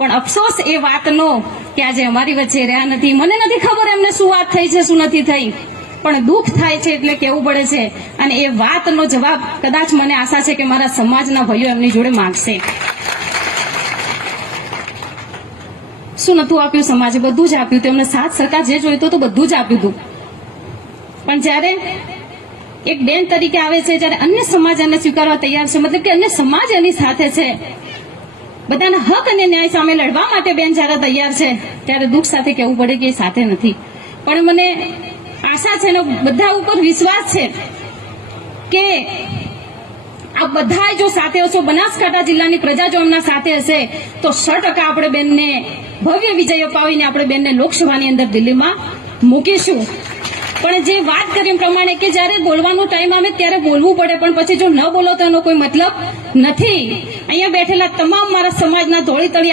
પણ અફસોસ એ વાતનો કે આજે અમારી વચ્ચે રહ્યા નથી. મને નથી ખબર એમને શું વાત થઈ છે શું નથી થઈ, પણ દુઃખ થાય છે એટલે કહેવું પડે છે. અને એ વાતનો જવાબ કદાચ મને આશા છે કે મારા સમાજના ભાઈઓ એમની જોડે માંગશે. શું નતું આપ્યું સમાજે? બધું જ આપ્યું. તેમને સાથ સરકાર જે જોઈતું હતું બધું જ આપ્યું હતું. પણ જ્યારે એક બેન તરીકે આવે છે, જ્યારે અન્ય સમાજ એને સ્વીકારવા તૈયાર છે, મતલબ કે અન્ય સમાજ એની સાથે છે, બધાના હક અને ન્યાય સામે લડવા માટે બેન જ્યારે તૈયાર છે, ત્યારે દુઃખ સાથે કહેવું પડે કે એ સાથે નથી. પણ મને આશા છે ને બધા ઉપર વિશ્વાસ છે કે આ બધા જો સાથે હશો, બનાસકાંઠા જિલ્લાની પ્રજા જો એમના સાથે હશે, તો 100% આપણે બેનને ભવ્ય વિજય અપાવીને આપણે બેનને લોકસભાની અંદર દિલ્હીમાં મૂકીશું. પણ જે વાત કરી પ્રમાણે કે જ્યારે બોલવાનો ટાઈમ આવે ત્યારે બોલવું પડે, પણ પછી જો ન બોલો તો એનો કોઈ મતલબ નથી. અહીંયા બેઠેલા તમામ મારા સમાજના ધોળી તળી